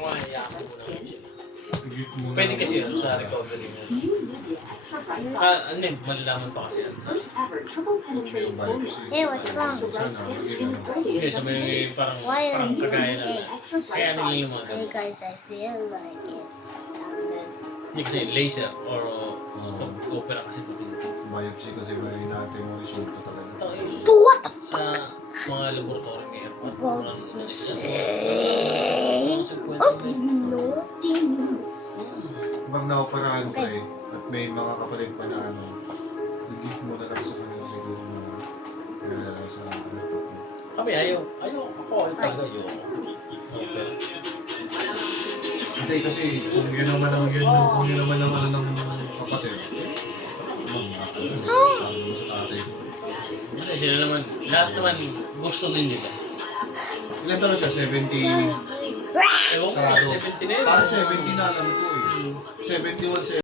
mga iyakan mo naman sila. Pwede kasi yun sa recovery mo. Ano yun, malalaman pa kasi yan. Hey, what's wrong? Hindi, sa may parang kagaya na. Kaya nililimutan. Hey guys, I feel like it. Hindi kasi laser or opera kasi matindi. Biopsy kasi may natin mo resulta talaga. Ito is What the sa mga laboratory ngayon. What fuck? Pag naoperahan ka at may mga kapalit pa na i-give mo na lang sa kanila siguro na kaya sa laptop mo. Kami ayaw talaga ayaw. Opera. Hindi kasi kung yun naman ang ano ng kapatid. Sa tatay. Kasi sila naman, lahat naman gusto din nila. Ilan taon siya? 70? Ewan ko, 70 na yun. Para 70 na alam ko eh. 71,